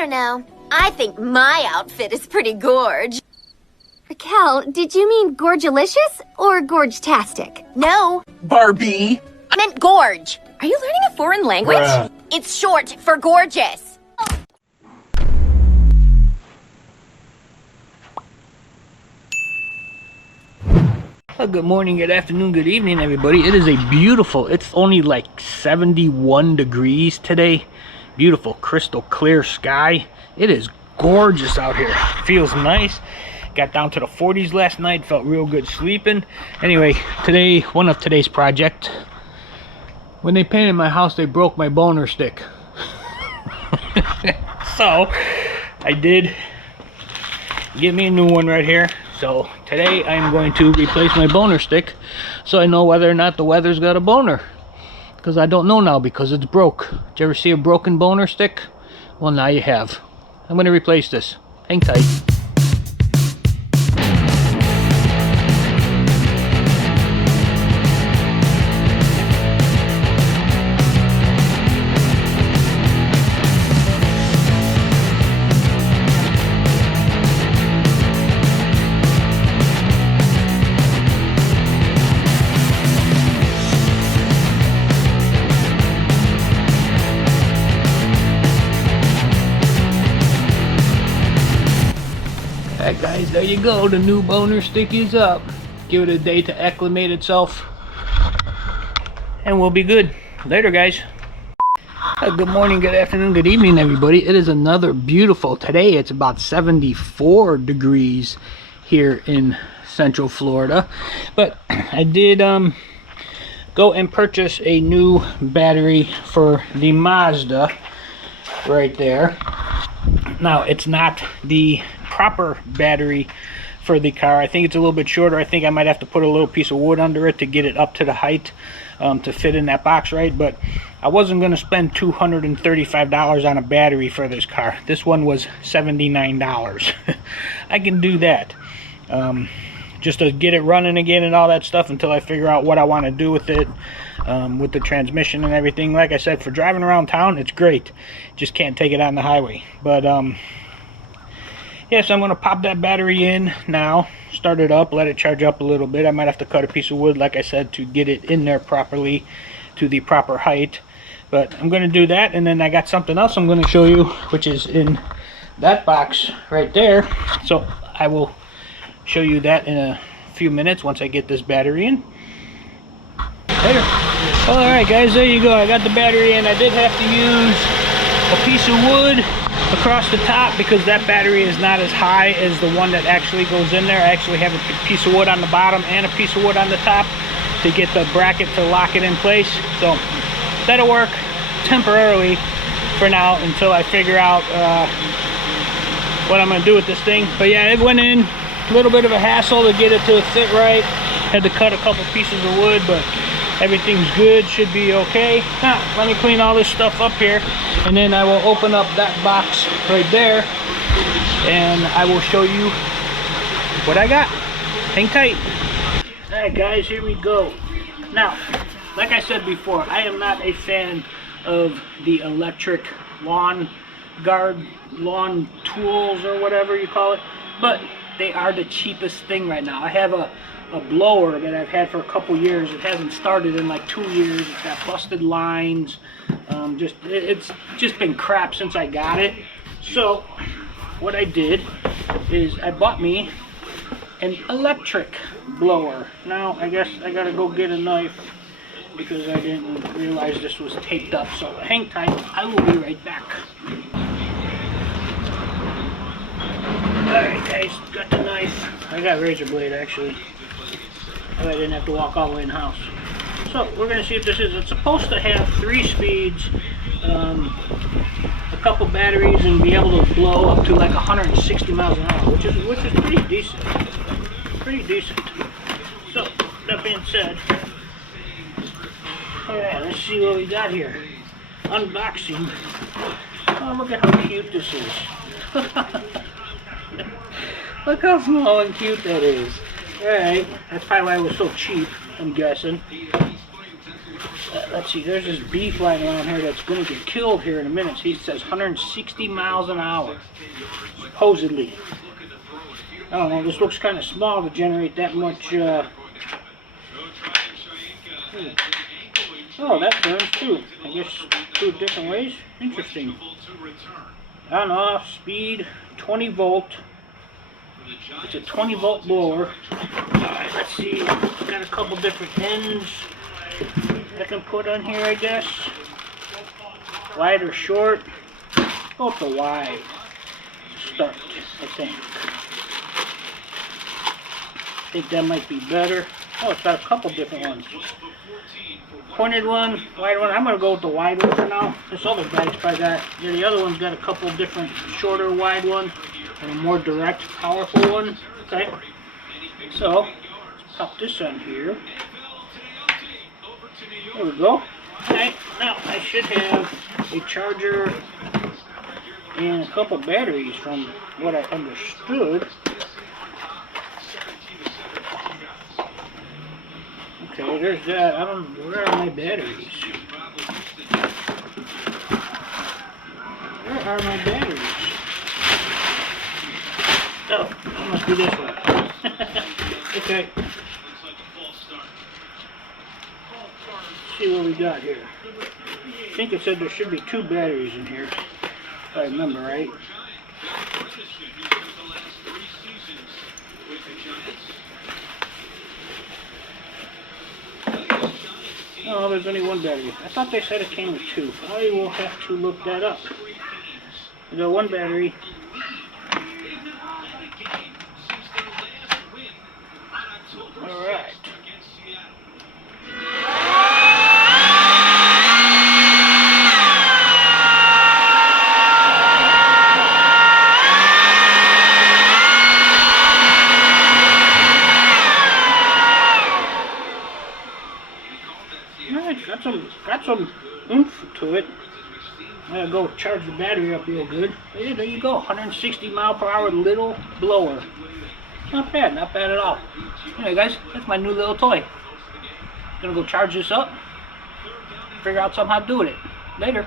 don't know. I think my outfit is pretty gorge. Raquel, did you mean gorgelicious or gorge-tastic? No, Barbie! I meant gorge. Are you learning a foreign language? Bruh. It's short for gorgeous. Well, good morning, good afternoon, good evening, everybody. It is a beautiful, it's only like 71 degrees today. Beautiful, crystal clear sky. It is gorgeous out here. Feels nice. Got down to the 40s last night. Felt real good sleeping. Anyway, today, one of today's project. When they painted my house, they broke my boner stick. So, I did get me a new one right here. So today I'm going to replace my boner stick so I know whether or not the weather's got a boner. Because I don't know now because it's broke. Did you ever see a broken boner stick? Well, now you have. I'm going to replace this. Hang tight. Alright guys, there you go. The new boner stick is up. Give it a day to acclimate itself. And we'll be good. Later guys. Good morning, good afternoon, good evening everybody. It is another beautiful, today it's about 74 degrees here in Central Florida. But I did go and purchase a new battery for the Mazda right there. Now it's not the proper battery for the car. I think it's a little bit shorter. I think I might have to put a little piece of wood under it to get it up to the height to fit in that box right, but I wasn't going to spend $235 on a battery for this car. This one was $79. I can do that just to get it running again and all that stuff until I figure out what I want to do with it, with the transmission and everything. Like I said, for driving around town it's great, just can't take it on the highway. But yes, I'm going to pop that battery in now, start it up, let it charge up a little bit. I might have to cut a piece of wood, like I said, to get it in there properly to the proper height. But I'm going to do that, and then I got something else I'm going to show you, which is in that box right there. So I will show you that in a few minutes once I get this battery in. Later. Well, alright guys, there you go. I got the battery in. I did have to use a piece of wood across the top because that battery is not as high as the one that actually goes in there. I actually have a piece of wood on the bottom and a piece of wood on the top to get the bracket to lock it in place. So that'll work temporarily for now until I figure out what I'm going to do with this thing. But yeah, it went in. A little bit of a hassle to get it to fit right. Had to cut a couple pieces of wood, but everything's good, should be okay. Now, let me clean all this stuff up here, and then I will open up that box right there, and I will show you what I got. Hang tight. Alright guys, here we go. Now, like I said before, I am not a fan of the electric lawn tools or whatever you call it, but they are the cheapest thing right now. I have a blower that I've had for a couple years. It hasn't started in like 2 years. It's got busted lines. It's just been crap since I got it. So what I did is I bought me an electric blower. Now I guess I gotta go get a knife because I didn't realize this was taped up. So hang tight. I will be right back. Alright guys, got the knife. I got razor blade actually. I didn't have to walk all the way in the house. So we're going to see if this is. It's supposed to have 3 speeds, a couple batteries, and be able to blow up to like 160 miles an hour, which is pretty decent. Pretty decent. So that being said, alright, let's see what we got here. Unboxing. Oh, look at how cute this is. Look how small and cute that is. Alright, that's probably why it was so cheap, I'm guessing. Let's see, there's this bee flying around here that's going to get killed here in a minute. He says 160 miles an hour, supposedly. I don't know, this looks kind of small to generate that much. Oh, that turns too. I guess 2 different ways. Interesting. On off, speed, 20 volt. It's a 20 volt blower. Alright, let's see. Got a couple different ends I can put on here, I guess. Wide or short. Go with the wide. Start, I think. I think that might be better. Oh, it's got a couple different ones. Pointed one, wide one. I'm going to go with the wide one for now. This other guy's probably got, yeah, the other one's got a couple different shorter wide one and a more direct, powerful one. Okay. So, let's pop this on here. There we go. Okay, now I should have a charger and a couple batteries from what I understood. Okay, there's that. I don't know, where are my batteries? Where are my batteries? Oh, it must be this one. Okay. Let's see what we got here. I think it said there should be 2 batteries in here, if I remember right. No, there's only 1 battery. I thought they said it came with 2. I will have to look that up. There's 1 battery. Alright. Got some oomph to it. I'm gonna go charge the battery up real good. Yeah, there you go, 160 mile per hour little blower. Not bad at all. Anyway guys, that's my new little toy. Gonna go charge this up, figure out somehow to do with it. Later.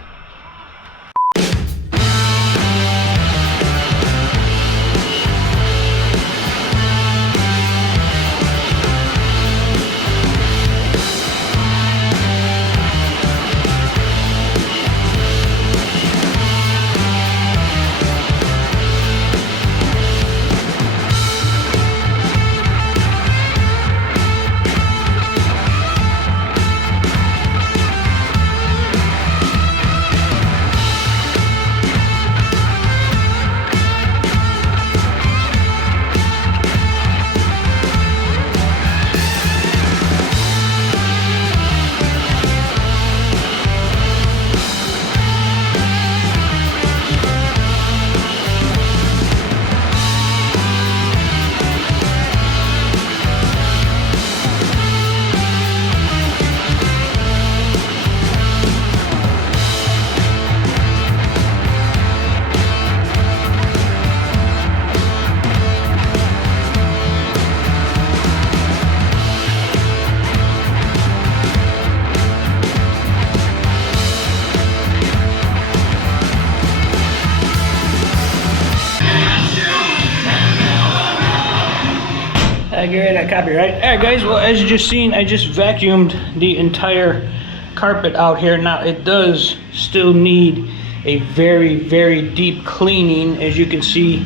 I get rid of that copyright. Alright guys, well as you just seen, I just vacuumed the entire carpet out here. Now it does still need a very, very deep cleaning, as you can see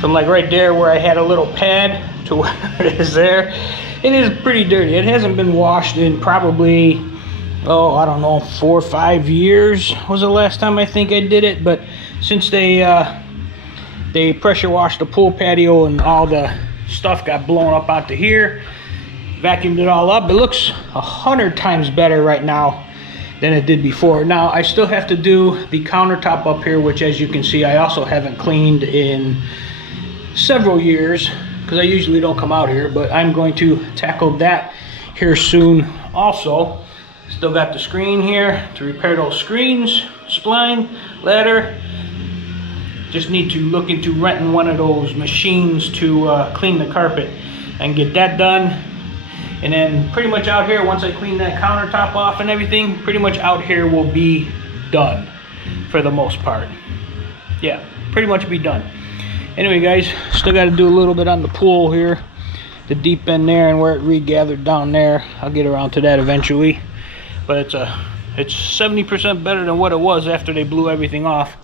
from like right there where I had a little pad to where it is there. It is pretty dirty. It hasn't been washed in probably, oh, I don't know, 4 or 5 years was the last time I think I did it. But since they pressure washed the pool patio and all the stuff got blown up out to here, vacuumed it all up, it looks 100 times better right now than it did before. Now I still have to do the countertop up here, which as you can see I also haven't cleaned in several years because I usually don't come out here, but I'm going to tackle that here soon also. Still got the screen here to repair those screens, spline, ladder. Just need to look into renting one of those machines to clean the carpet and get that done. And then pretty much out here, once I clean that countertop off and everything, pretty much out here will be done for the most part. Yeah, pretty much be done. Anyway guys, still got to do a little bit on the pool here, the deep end there and where it regathered down there. I'll get around to that eventually, but it's 70% better than what it was after they blew everything off.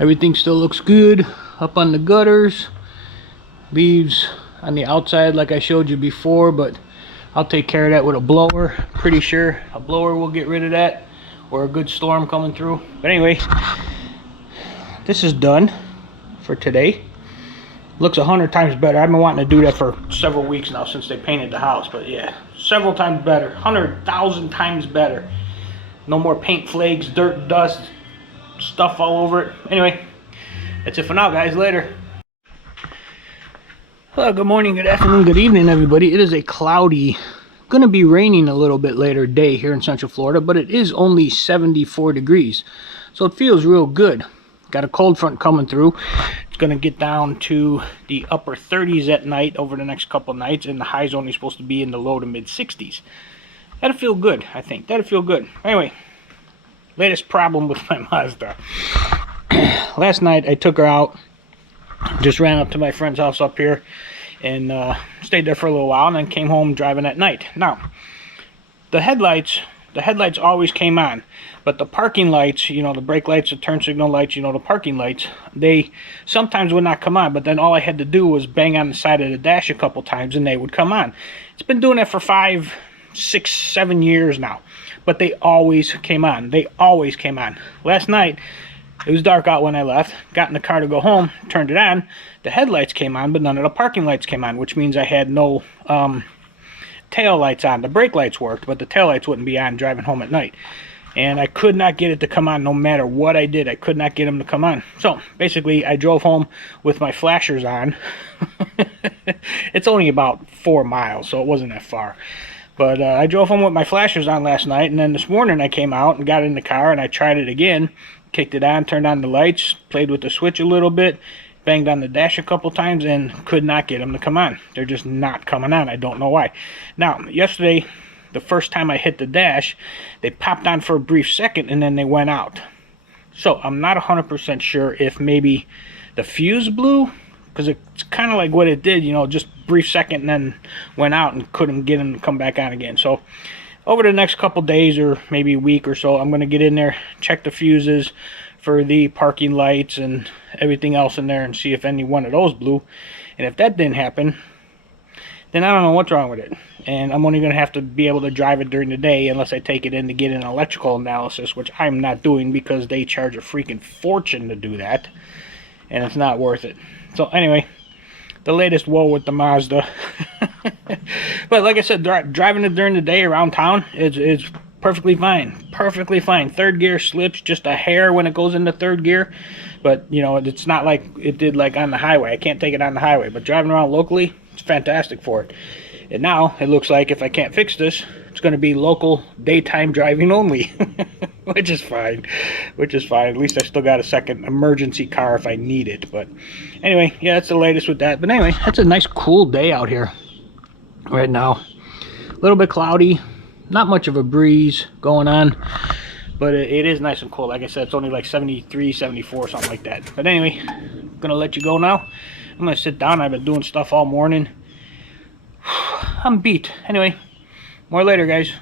Everything still looks good up on the gutters. Leaves on the outside like I showed you before, but I'll take care of that with a blower. Pretty sure a blower will get rid of that, or a good storm coming through. But anyway, this is done for today. Looks 100 times better. I've been wanting to do that for several weeks now since they painted the house, but yeah, several times better, 100,000 times better. No more paint flakes, dirt, dust, stuff all over it. Anyway, that's it for now, guys. Later. Well, good morning, good afternoon, good evening, everybody. It is a cloudy, gonna be raining a little bit later day here in Central Florida, but it is only 74 degrees, so it feels real good. Got a cold front coming through. It's gonna get down to the upper 30s at night over the next couple nights, and the high's only supposed to be in the low to mid 60s. That'll feel good, I think. That'll feel good. Anyway, latest problem with my Mazda. Last night I took her out. Just ran up to my friend's house up here and stayed there for a little while, and then came home driving at night. Now, the headlights always came on, but the parking lights, you know, the brake lights, the turn signal lights, you know, the parking lights, they sometimes would not come on, but then all I had to do was bang on the side of the dash a couple times and they would come on. It's been doing that for 5, 6, 7 years now, but they always came on. They always came on. Last night, it was dark out when I left, got in the car to go home, turned it on, the headlights came on, but none of the parking lights came on, which means I had no tail lights on. The brake lights worked, but the tail lights wouldn't be on driving home at night. And I could not get it to come on no matter what I did. I could not get them to come on. So basically, I drove home with my flashers on. It's only about 4 miles, so it wasn't that far. But I drove home with my flashers on last night, and then this morning I came out and got in the car and I tried it again. Kicked it on, turned on the lights, played with the switch a little bit, banged on the dash a couple times, and could not get them to come on. They're just not coming on. I don't know why. Now, yesterday, the first time I hit the dash, they popped on for a brief second and then they went out. So I'm not 100% sure if maybe the fuse blew, because it's kind of like what it did, you know, just brief second and then went out and couldn't get them to come back on again. So over the next couple days or maybe a week or so, I'm going to get in there, check the fuses for the parking lights and everything else in there and see if any one of those blew. And if that didn't happen, then I don't know what's wrong with it. And I'm only going to have to be able to drive it during the day unless I take it in to get an electrical analysis, which I'm not doing because they charge a freaking fortune to do that. And it's not worth it. So anyway, the latest woe with the Mazda. But like I said, driving it during the day around town is perfectly fine. Perfectly fine. Third gear slips just a hair when it goes into third gear. But, you know, it's not like it did like on the highway. I can't take it on the highway. But driving around locally, it's fantastic for it. And now, it looks like if I can't fix this, it's going to be local daytime driving only. Which is fine. Which is fine. At least I still got a second emergency car if I need it. But anyway, yeah, that's the latest with that. But anyway, that's a nice cool day out here right now. A little bit cloudy. Not much of a breeze going on. But it is nice and cool. Like I said, it's only like 73, 74, something like that. But anyway, I'm going to let you go now. I'm going to sit down. I've been doing stuff all morning. I'm beat. Anyway, more later, guys.